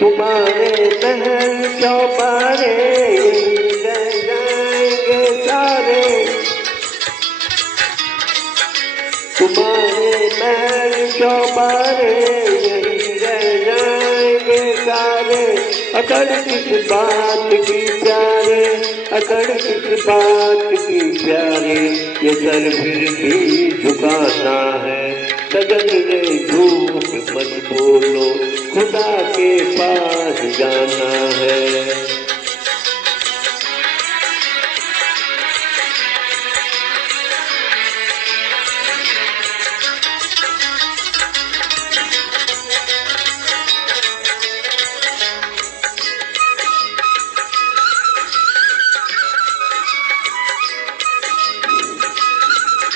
तुम्हारे महल चौबारे यहीं रह जाएंगे सारे। तुम्हारे महल चौबारे यहीं रह जाएंगे सारे। अकड़ किस बात की प्यारे, अकड़ किस बात की प्यारे, ये सर फिर भी झुकाना है। सजन रे झूठ मत बोलो, खुदा के पास जाना है।